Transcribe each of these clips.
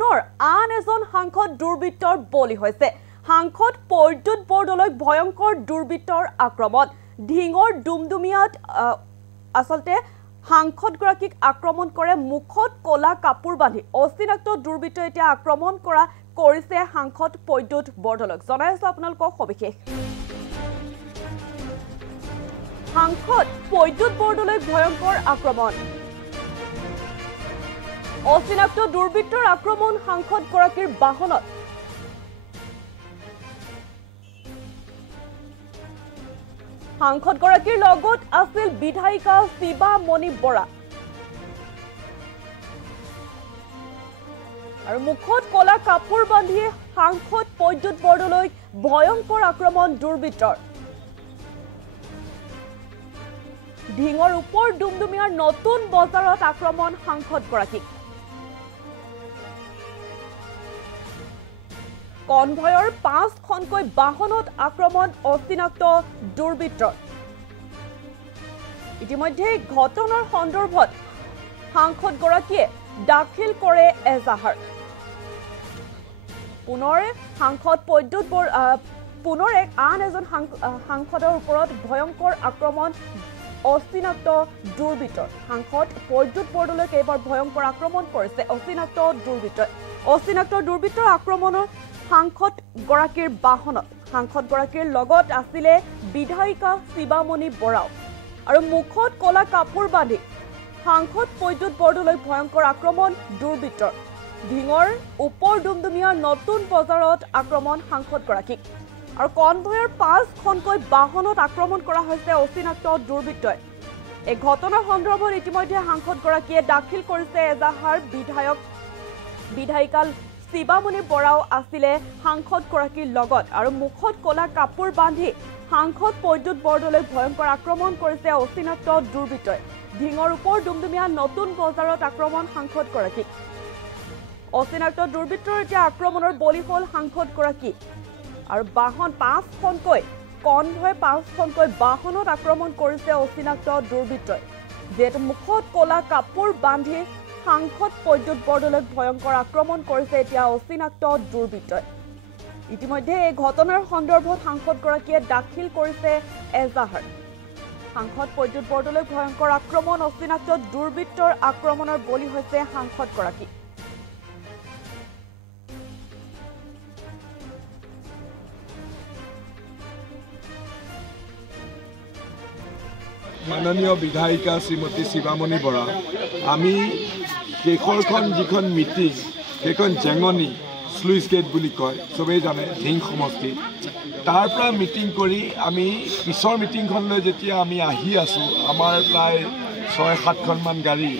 পুনৰ আন এজন সাংসদ দুৰ্বৃত্তৰ বলি হৈছে সাংসদ প্ৰদ্যুৎ বৰদলৈ ভয়ংকৰ দুৰ্বৃত্তৰ আক্ৰমণ ঢিঙৰ ডুমডুমিয়াত আসলতে সাংসদগৰাকীক আক্ৰমণ কৰে মুখত কলা কাপোৰ বান্ধি অচিনাক্ত দুৰ্বৃত্তই এতিয়া আক্ৰমণ কৰিছে সাংসদ প্ৰদ্যুৎ বৰদলৈক জনাই আছো আপোনালোকক সবিশেষ সাংসদ প্ৰদ্যুৎ বৰদলৈক ভয়ংকৰ আক্ৰমণ অচিনাক্ত দুৰ্বৃত্তৰ আক্ৰমণ সাংসদগৰাকীৰ বাহনত সাংসদগৰাকীৰ লগত আছিল বিধায়িকা শিৱামণি বৰা আৰু মুখত কলা কাপোৰ বান্ধি সাংসদ প্ৰদ্যুৎ বৰদলৈক ভয়ংকৰ আক্ৰমণ দুৰ্বৃত্তৰ ঢিঙৰ ওপৰ ডুমডুমিয়াৰ নতুন বজাৰত আক্ৰমণ সাংসদগৰাকীক কনভয়ৰ 5খনকৈ বাহনত আক্ৰমণ অচিনাক্ত দুৰ্বৃত্তৰ ইতিমধ্যে ঘটনাৰ সন্দৰ্ভত সাংসদগৰাকীয়ে দাখিল কৰে এজাহাৰ পুনৰ সাংসদ প্ৰদ্যুৎ পুনৰ আন এজন সাংসদৰ ওপৰত ভয়ংকৰ আক্ৰমণ অচিনাক্ত দুৰ্বৃত্তৰ সাংসদ প্ৰদ্যুৎ বৰদলৈক এইবাৰ ভয়ংকৰ আক্ৰমণ কৰিছে অচিনাক্ত দুৰ্বৃত্তৰ আক্ৰমণৰ সাংসদগৰাকীৰ বাহনত সাংসদগৰাকীৰ লগত আছিলে বিধায়িকা শিৱামণি বৰাও আৰু মুখত কলা কাপোৰ বান্ধি সাংসদ প্ৰদ্যুৎ বৰদলৈক ভয়ংকৰ আক্ৰমণ দুৰ্বৃত্তৰ ঢিঙৰ ওপৰ ডুমডুমিয়াৰ নতুন বজাৰত আক্ৰমণ সাংসদগৰাকীক আৰু কনভয়ৰ 5খনকৈ বাহনত আক্ৰমণ কৰা হৈছে অচিনাক্ত দুৰ্বৃত্তই এই ঘটনাৰ সন্দৰ্ভত ইতিমধ্যে সাংসদগৰাকীয়ে দাখিল কৰিছে এজাহাৰ বিধায়িকা শিৱামণি বৰাও আছিলে সাংসদগৰাকীৰ লগত আৰু মুখত কলা কাপোৰ বান্ধি সাংসদ প্ৰদ্যুৎ বৰদলৈক ভয়ংকৰ আক্ৰমণ কৰিছে অচিনাক্ত দুৰ্বৃত্তই ঢিঙৰ ওপৰ ডুমডুমিয়া নতুন বজাৰত আক্ৰমণ সাংসদগৰাকীক অচিনাক্ত দুৰ্বৃত্তৰ এতিয়া আক্ৰমণৰ বলি হ'ল সাংসদগৰাকী আৰু বাহন 5খনকৈ কনভয় 5খনকৈ বাহনত আক্ৰমণ কৰিছে অচিনাক্ত দুৰ্বৃত্তই যেহেতু মুখত কলা কাপোৰ বান্ধি সাংসদ প্ৰদ্যুৎ বৰদলৈক ভয়ংকৰ আক্ৰমণ কৰিছে এতিয়া অচিনাক্ত দুৰ্বৃত্তই ইতিমধ্যে এই ঘটনাৰ সন্দৰ্ভত সাংসদগৰাকীয়ে দাখিল কৰিছে এজাহাৰ সাংসদ প্ৰদ্যুৎ বৰদলৈক ভয়ংকৰ আক্ৰমণ অচিনাক্ত দুৰ্বৃত্তৰ আক্ৰমণৰ বলি হৈছে সাংসদগৰাকী মাননীয় বিধায়িকা শ্ৰীমতী শিৱামণি বৰা আমি কেশৰখন যিখন মিটিং সেইখন জেঙনি স্লুইচ গেট বুলি কয় চবেই জানে ঢিং সমষ্টি তাৰ পৰা মিটিং কৰি আমি পিছৰ মিটিংখনলৈ যেতিয়া আমি আহি আছোঁ আমাৰ প্ৰায় 6-7খনমান গাড়ী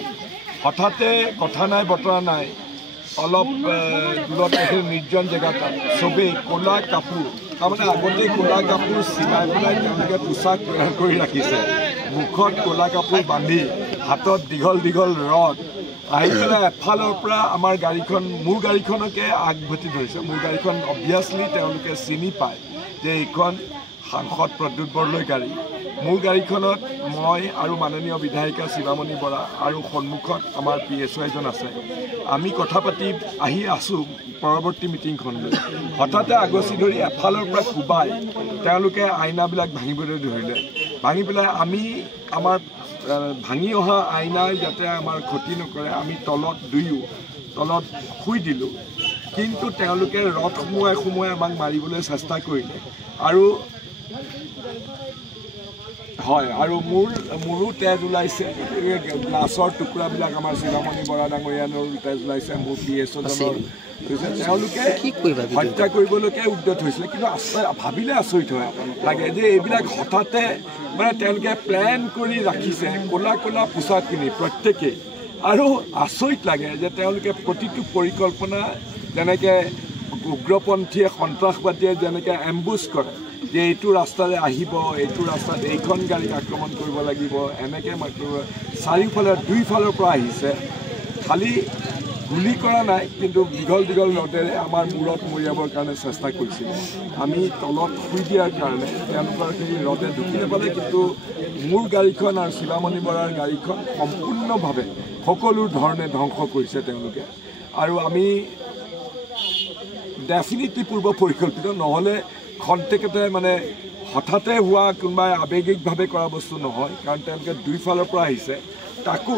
হঠাতে কথা নাই বতৰা নাই অলপ দূৰত সেই নিৰ্জন জেগাত চবেই ক'লা কাপোৰ তাৰমানে আগতে ক'লা কাপোৰ চিলাই পেলাই তেওঁলোকে পোছাক তৈয়াৰ কৰি ৰাখিছে মুখত ক'লা কাপোৰ বান্ধি হাতত দীঘল দীঘল ৰড আহি পেলাই এফালৰ পৰা আমাৰ গাড়ীখন মোৰ গাড়ীখনকে আগভতি ধৰিছে মোৰ গাড়ীখন অবভিয়াছলি তেওঁলোকে চিনি পায় যে এইখন সাংসদ প্ৰদ্যুৎ বৰদলৈ গাড়ী মোৰ গাড়ীখনত মই আৰু মাননীয় বিধায়িকা শিৱামণি বৰা আৰু সন্মুখত আমাৰ PSO এজন আছে আমি কথা পাতি আহি আছোঁ পৰৱৰ্তী মিটিংখনলৈ হঠাতে আগচি ধৰি এফালৰ পৰা কোবাই তেওঁলোকে আইনাবিলাক ভাঙিবলৈ ধৰিলে ভাঙি পেলাই আমি আমাৰ ভাঙি অহা আইনাই যাতে আমাৰ ক্ষতি নকৰে আমি তলত তলত শুই দিলোঁ কিন্তু তেওঁলোকে ৰথ সোমোৱাই আমাক মাৰিবলৈ চেষ্টা কৰিলে আৰু হয় আৰু মোৰো তেজ ওলাইছে গ্লাছৰ টুকুৰাবিলাক আমাৰ শিৱামণি বৰা ডাঙৰীয়ানৰ তেজ ওলাইছে মোৰ PSOজনৰ তেওঁলোকে হত্যা কৰিবলৈকে উদ্যত হৈছিলে কিন্তু ভাবিলে আচৰিত হয় লাগে যে এইবিলাক হঠাতে মানে তেওঁলোকে প্লেন কৰি ৰাখিছে ক'লা ক'লা পোছাক কিনি প্ৰত্যেকেই আৰু আচৰিত লাগে যে তেওঁলোকে প্ৰতিটো পৰিকল্পনা যেনেকৈ উগ্ৰপন্থীয়ে সন্ত্ৰাসবাদীয়ে যেনেকৈ এম্বুছ কৰে যে এইটো ৰাস্তাৰে আহিব এইটো ৰাস্তাত এইখন গাড়ীক আক্ৰমণ কৰিব লাগিব এনেকৈ চাৰিওফালে দুইফালৰ পৰা আহিছে খালি গুলি কৰা নাই কিন্তু দীঘল দীঘল ৰডেৰে আমাৰ মূৰত মৰিয়াবৰ কাৰণে চেষ্টা কৰিছিল আমি তলত শুই দিয়াৰ কাৰণে তেওঁলোকৰ সেই ৰডে ঢুকি নাপালে কিন্তু মোৰ গাড়ীখন আৰু শিৱামণি বৰাৰ গাড়ীখন সম্পূৰ্ণভাৱে সকলো ধৰণে ধ্বংস কৰিছে তেওঁলোকে আৰু আমি ডেফিনেটলি পূৰ্ব পৰিকল্পিত নহ'লে খন্তেকতে মানে হঠাতে হোৱা কোনোবাই আৱেগিকভাৱে কৰা বস্তু নহয় কাৰণ তেওঁলোকে দুইফালৰ পৰা আহিছে তাকো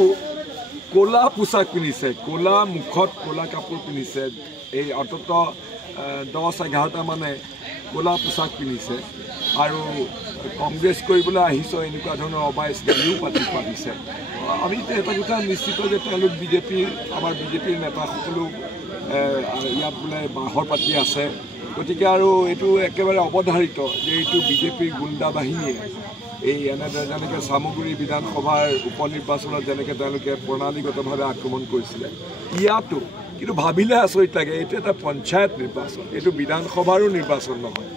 ক'লা পোছাক পিন্ধিছে ক'লা মুখত ক'লা কাপোৰ পিন্ধিছে এই অন্ততঃ 10-11টা মানে ক'লা পোছাক পিন্ধিছে আৰু কংগ্ৰেছ কৰিবলৈ আহিছে এনেকুৱা ধৰণৰ অবাইচ গালিও পাতিছে আমি এটা কথা নিশ্চিত যে তেওঁলোক বিজেপিৰ আমাৰ বিজেপিৰ নেতাসকলো ইয়াত বোলে বাহৰ পাতি আছে গতিকে আৰু এইটো একেবাৰে অৱধাৰিত যে এইটো বিজেপিৰ গুণ্ডা বাহিনীয়ে এই এনেদৰে যেনেকৈ চামগুৰি বিধানসভাৰ উপ নিৰ্বাচনত যেনেকৈ তেওঁলোকে প্ৰণালীগতভাৱে আক্ৰমণ কৰিছিলে ইয়াতো কিন্তু ভাবিলে আচৰিত লাগে এইটো এটা পঞ্চায়ত নিৰ্বাচন এইটো বিধানসভাৰো নিৰ্বাচন নহয়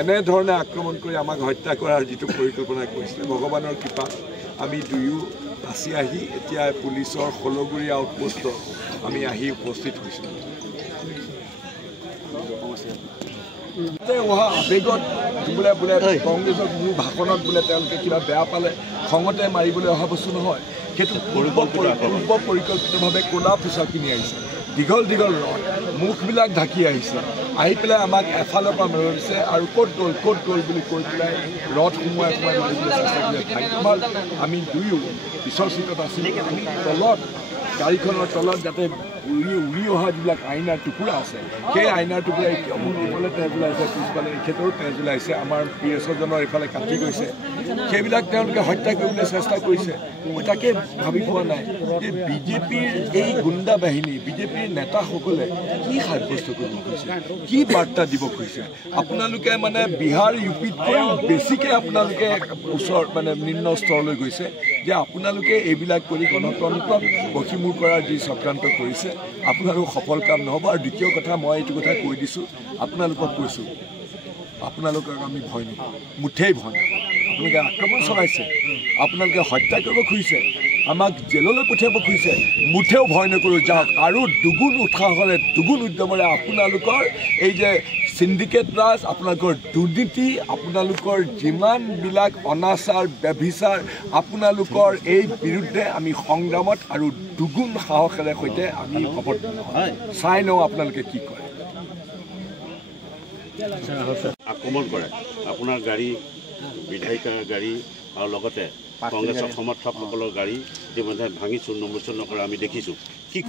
এনেধৰণে আক্ৰমণ কৰি আমাক হত্যা কৰাৰ যিটো পৰিকল্পনা কৰিছিলে ভগৱানৰ কৃপাত আমি দুয়ো বাচি আহি এতিয়া পুলিচৰ ষোলগুৰি আউটপোষ্টত আমি আহি উপস্থিত হৈছিলোঁ অহা আৱেগত বোলে কংগ্ৰেছৰ মোৰ ভাষণত বোলে তেওঁলোকে কিবা বেয়া পালে খঙতে মাৰিবলৈ অহা বস্তু নহয় সেইটো পূৰ্ব পৰিকল্পিতভাৱে ক'লা পোছাক কিনি আহিছে দীঘল দীঘল ৰথ মুখবিলাক ঢাকি আহিছে আহি পেলাই আমাক এফালৰ পৰা মাৰিছে আৰু ক'ত গ'ল বুলি কৈ পেলাই ৰথ সোমোৱাই মাৰিবলৈ চেষ্টা কৰিলে ঠাইকমাল আমি দুয়ো পিছৰ চিটত আছিলোঁ আমি তলত গাড়ীখনৰ তলত যাতে উৰি অহা যিবিলাক আইনাৰ টুকুৰা আছে সেই আইনাৰ টুকুৰা মোৰ ইফালে তেজ ওলাইছে পিছফালে এখেতৰো তেজ ওলাইছে আমাৰ PSOজনৰ ইফালে কাটি গৈছে সেইবিলাক তেওঁলোকে হত্যা কৰিবলৈ চেষ্টা কৰিছে মই তাকে ভাবি পোৱা নাই যে বিজেপিৰ এই গুণ্ডা বাহিনী বিজেপিৰ নেতাসকলে কি সাব্যস্ত কৰিব খুজিছে কি বাৰ্তা দিব খুজিছে আপোনালোকে মানে বিহাৰ UPতকৈও বেছিকৈ আপোনালোকে ওচৰ মানে নিম্ন স্তৰলৈ গৈছে যে আপোনালোকে এইবিলাক কৰি গণতন্ত্ৰক বশীমূৰ কৰাৰ যি চক্ৰান্ত কৰিছে আপোনালোক সফল কাম নহ'ব আৰু দ্বিতীয় কথা মই এইটো কথা কৈ দিছোঁ আপোনালোকক কৈছোঁ আপোনালোকক আমি ভয় নকৰোঁ মুঠেই ভয় আপোনালোকে আক্ৰমণ চলাইছে আপোনালোকে হত্যা কৰিব খুজিছে আমাক জেললৈ পঠিয়াব খুজিছে মুঠেও ভয় নকৰোঁ যাওক আৰু দুগুণ উৎসাহেৰে দুগুণ উদ্যমেৰে আপোনালোকৰ এই যে সিন্ডিকেট ৰাজ আপোনালোকৰ দুৰ্নীতি আপোনালোকৰ যিমানবিলাক অনাচাৰ ব্যভিচাৰ আপোনালোকৰ এই বিৰুদ্ধে আমি সংগ্ৰামত আৰু দুগুণ সাহসেৰে সৈতে আমি অৱতীৰ্ণ হয় চাই লওঁ আপোনালোকে কি কৰে আক্ৰমণ কৰে আপোনাৰ গাড়ী বিধায়িকাৰ গাড়ী আৰু লগতে কংগ্ৰেছৰ সমৰ্থকসকলৰ গাড়ী ইতিমধ্যে ভাঙি চূৰ্ণ মুচূৰ্ণ কৰা আমি দেখিছোঁ কি